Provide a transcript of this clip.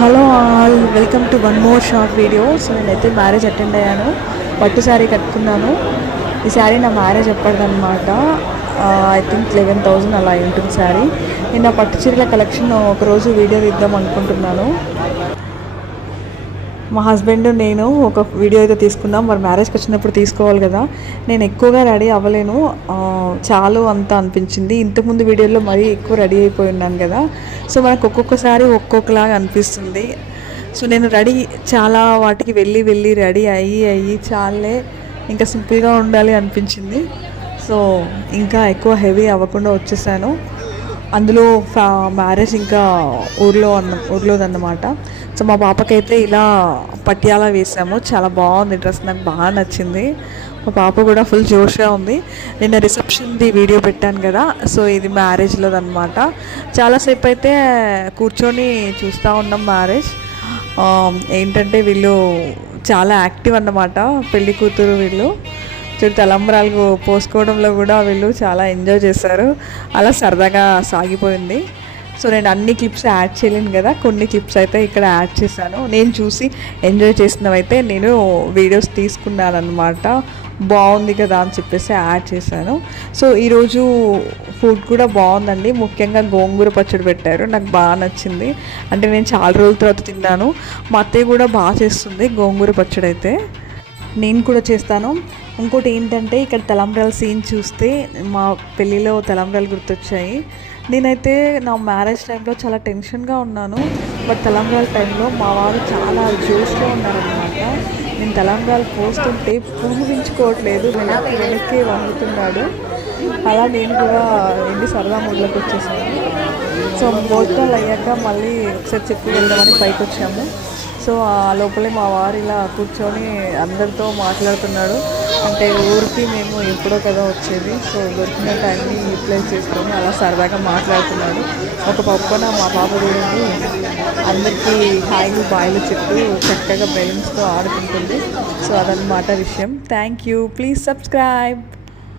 Hello all, welcome to one more short video. So నేనైతే marriage attend అయ్యాను. పట్టు శారీ కట్టుకున్నాను. ఈ శారీ నా మ్యారేజ్ ఎప్పటిదన్నమాట. ఐ థింక్ 11,000 అలా ఉంటుంది శారీ. నేను నా పట్టు చీరల కలెక్షన్ ఒకరోజు వీడియో తీద్దాం అనుకుంటున్నాను. మా హస్బెండ్ నేను ఒక వీడియో అయితే తీసుకున్నాం. మరి మ్యారేజ్కి వచ్చినప్పుడు తీసుకోవాలి కదా. నేను ఎక్కువగా రెడీ అవ్వలేను, చాలు అంత అనిపించింది. ఇంతకుముందు వీడియోలో మరీ ఎక్కువ రెడీ అయిపోయి ఉన్నాను కదా. సో మనకు ఒక్కొక్కసారి ఒక్కొక్కలాగా అనిపిస్తుంది. సో నేను రెడీ చాలా వాటికి వెళ్ళి రెడీ అయ్యి చాలే, ఇంకా సింపుల్గా ఉండాలి అనిపించింది. సో ఇంకా ఎక్కువ హెవీ అవ్వకుండా వచ్చేసాను. అందులో మ్యారేజ్ ఇంకా ఊర్లోదన్నమాట. సో మా పాపకైతే ఇలా పట్యాలా వేసాము. చాలా బాగుంది డ్రెస్, నాకు బాగా నచ్చింది. మా పాప కూడా ఫుల్ జోష్గా ఉంది. నిన్న రిసెప్షన్ది వీడియో పెట్టాను కదా. సో ఇది మ్యారేజ్లోదన్నమాట. చాలాసేపు అయితే కూర్చొని చూస్తూ ఉన్నాం మ్యారేజ్. ఏంటంటే వీళ్ళు చాలా యాక్టివ్ అన్నమాట, పెళ్లి కూతురు వీళ్ళు. చూడు, తలంబ్రాలు పోసుకోవడంలో కూడా వీళ్ళు చాలా ఎంజాయ్ చేశారు. అలా సరదాగా సాగిపోయింది. సో నేను అన్ని క్లిప్స్ యాడ్ చేయలేను కదా, కొన్ని క్లిప్స్ అయితే ఇక్కడ యాడ్ చేశాను. నేను చూసి ఎంజాయ్ చేసినవైతే నేను వీడియోస్ తీసుకున్నాను అనమాట. బాగుంది కదా అని చెప్పేసి యాడ్ చేశాను. సో ఈరోజు ఫుడ్ కూడా బాగుందండి. ముఖ్యంగా గోంగూర పచ్చడి పెట్టారు, నాకు బాగా నచ్చింది. అంటే నేను చాలా రోజుల తర్వాత తిన్నాను. మా అత్తయ్య కూడా బాగా చేస్తుంది గోంగూర పచ్చడి అయితే. నేను కూడా చేస్తాను. ఇంకోటి ఏంటంటే ఇక్కడ తలంబ్రాల సీన్ చూస్తే మా పెళ్ళిలో తలంబ్రాలు గుర్తొచ్చాయి. నేనైతే నా మ్యారేజ్ టైంలో చాలా టెన్షన్గా ఉన్నాను. బట్ తలంబ్రాల టైంలో మా వారు చాలా జోష్గా ఉన్నారనమాట. నేను తలంబ్రాలు పోస్తుంటే పూజించుకోవట్లేదు, వెనక్కి వంగుతున్నాడు. అలా నేను కూడా సరదా మూడ్లోకి వచ్చేసాను. సో భోజనాలు అయ్యాక మళ్ళీ ఒకసారి చెప్పి వెళ్దామని పైకి వచ్చాము. సో ఆ లోపలే మా వారు ఇలా కూర్చొని అందరితో మాట్లాడుతున్నాడు. అంటే ఊరికి మేము ఎప్పుడో కదా వచ్చేది, సో దొరికిన టైంని యూటిలైజ్ చేసుకొని అలా సరదాగా మాట్లాడుతున్నాడు. ఒక పక్కన మా పాప చూడండి అందరికీ హాయిలు బాయిలు చెప్తూ చక్కగా బెలూన్స్తో ఆడుకుంటుంది. సో అదనమాట విషయం. Thank you, please subscribe.